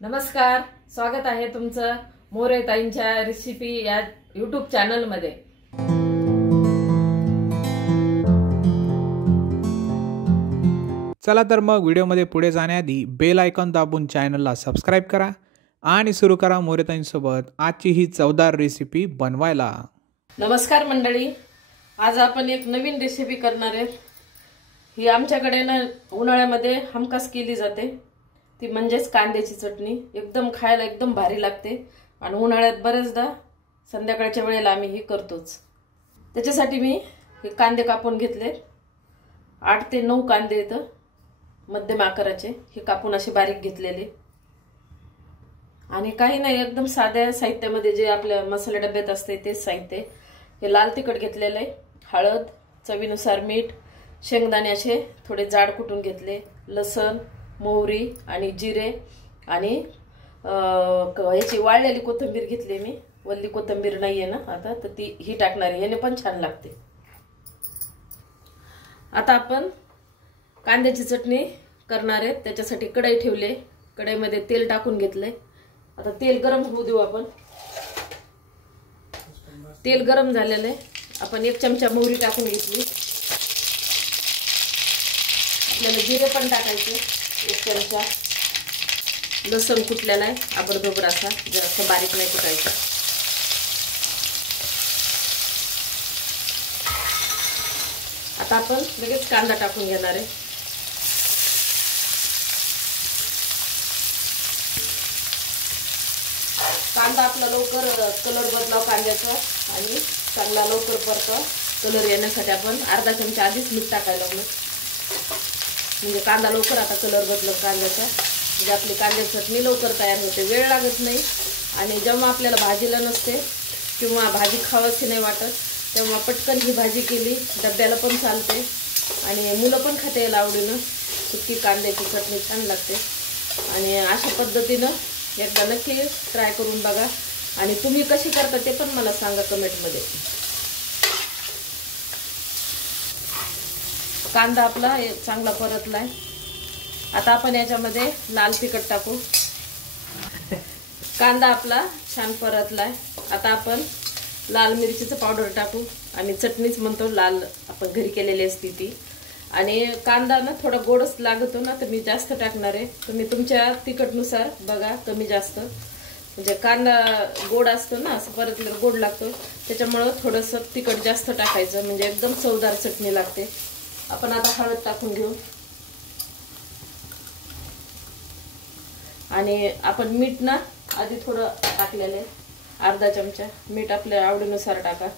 नमस्कार, स्वागत आहे तुमचं मोरे ताईंच्या रेसिपी या YouTube चॅनल मध्ये। चला तर मग व्हिडिओमध्ये पुढे जाण्याआधी बेल आयकॉन दाबून चॅनलला सबस्क्राइब करा आणि सुरू करा मोरे ताईंसोबत आजची ही चवदार रेसिपी बनवायला। नमस्कार मंडळी, आज आपण एक नवीन रेसिपी करणार आहे। ही आमच्याकडे ना उन्हाळ्यामध्ये हमखास केली जाते, ती म्हणजेच कांद्याची चटणी। एकदम खायला एकदम भारी लागते आणि उन्हाळ्यात बरेचदा संध्याकाळच्या वेळेला आम्ही ही करतोच। त्याच्यासाठी मी हे कांदे कापून घेतले, 8 ते 9 कांदे येतं मध्यम आकाराचे, हे कापून असे बारीक घेतलेले। आणि काही नाही, एकदम साध्या साहित्यामध्ये जे आपल्या मसाला डब्यात असते तेच साहित्य। हे लाल तिखट घेतलेले, हळद, चवीनुसार मीठ, शेंगदाणे असे थोडे जाड कुटून घेतले, लसण, मोहरी आणि जिरे आणि याची वाळलेली कोथिंबीर घेतली मी। वल्ली कोथिंबीर नाहीये ना आता, तर ती ही टाकणार आहे, याने पण छान लागते। आता आपण कांद्याची चटणी करणार आहे, त्याच्यासाठी कढई ठेवले, कढईमध्ये तेल टाकून घेतले। आता तेल गरम होऊ देऊ आपण। तेल गरम झालेले, आपण 1 चमचा मोहरी टाकून घेतली। आपल्याला जिरे पण टाकायचे 1 चमचा, लसूण कुटलेला आहे आबडधोबड असा, जास्त बारीक नाही कुटायचा। आता आपण लगेच कांदा टाकून घेणार आहे। कांदा आपला लवकर कलर बदलाव कांद्याचा आणि चांगला लवकर परत कलर येण्यासाठी आपण अर्धा चमचा आधीच मीठ टाकायला लागलो, म्हणजे कांदा लवकर आता कलर बदलतो कांद्याचा, म्हणजे आपली कांद्याची चटणी लवकर तयार होते, वेळ लागत नाही। आणि जेव्हा आपल्याला भाजीला नसते किंवा भाजी खावासी नाही वाटत तेव्हा पटकन ही भाजी केली, डब्याला पण चालते आणि मुलं पण खाते याला आवडीनं। सुकी कांद्याची चटणी छान लागते आणि अशा पद्धतीनं एकदा नक्की ट्राय करून बघा आणि तुम्ही कशी करता ते पण मला सांगा कमेंटमध्ये। कांदा आपला चांगला परतलाय, आता आपण याच्यामध्ये लाल तिखट टाकू। कांदा आपला छान परतलाय, आता आपण लाल मिरचीचं पावडर टाकू आणि चटणीच म्हणतो लाल, आपण घरी केलेली असते ती। आणि कांदा ना थोडा गोडच लागतो ना, तर मी जास्त टाकणार आहे, तुम्ही तुमच्या तिखटनुसार बघा कमी जास्त, म्हणजे कांदा गोड असतो ना, असं परतल्यावर गोड लागतो, त्याच्यामुळं थोडंसं तिखट जास्त टाकायचं, म्हणजे एकदम चवदार चटणी लागते। आपण आता हळद टाकून घेऊ आणि आपण मीठ ना आधी थोडं टाकलेलं आहे, अर्धा चमचा मीठ आपल्या आवडीनुसार टाका।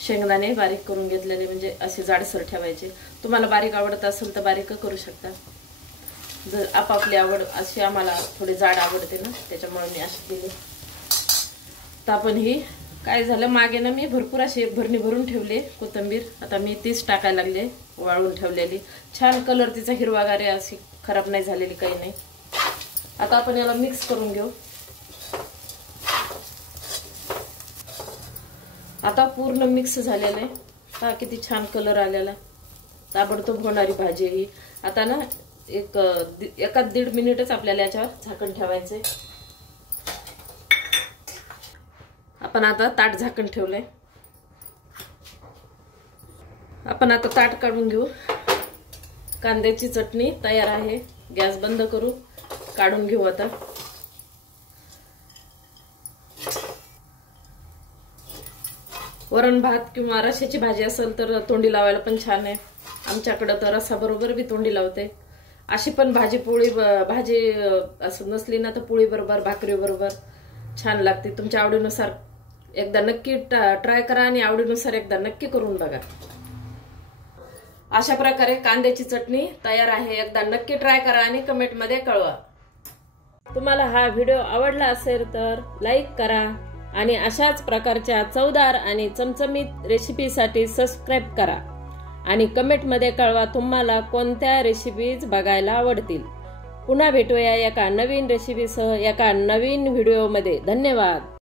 शेंगदाणे बारीक करून घेतलेले, म्हणजे असे जाडसर ठेवायचे। तुम्हाला बारीक आवडत असेल तर बारीक करू शकता, जर आपापली आवड अशी, आम्हाला थोडी जाड आवडते ना त्याच्यामुळे मी अशी केली। तर आपण ही काय झालं, मागे ना मी भरपूर अशी एक भरणी भरून ठेवली कोथिंबीर, आता मी तीच टाकायला लागले, वाळून ठेवलेली, छान कलर तिचा हिरवागार आहे, अशी खराब नाही झालेली, काही नाही। आता आपण याला मिक्स करून घेऊ। आता पूर्ण मिक्स झालेलं आहे, हा किती छान कलर आलेला, ताबडतोब होणारी भाजी ही। आता ना एक 1-1.5 मिनिटच आपल्याला याच्यावर झाकण ठेवायचे। आपण आता ताट झाकण ठेवलंय, आपण आता ताट काढून घेऊ। कांद्याची चटणी तयार आहे, गॅस बंद करू, काढून घेऊ आता। वरण भात किंवा रश्याची भाजी असेल तर तोंडी लावायला पण छान आहे, आमच्याकडे तर रसा बरोबर बी तोंडी लावते। अशी पण भाजी पोळी भाजी असं नसली ना तर पोळी बरोबर, भाकरी बरोबर छान लागते। तुमच्या आवडीनुसार एकदा नक्की ट्राय करा आणि आवडीनुसार एकदा नक्की करून बघा। अशा प्रकारे कांद्याची चटणी तयार आहे, एकदा नक्की ट्राय करा आणि कमेंटमध्ये कळवा। तुम्हाला हा व्हिडिओ आवडला असेल तर लाईक करा आणि अशाच प्रकारच्या चवदार आणि चमचमीत रेसिपीसाठी सबस्क्राइब करा आणि कमेंटमध्ये कळवा तुम्हाला कोणत्या रेसिपीज बघायला आवडतील। पुन्हा भेटूया एका नवीन रेसिपीसह एका नवीन व्हिडिओमध्ये। धन्यवाद।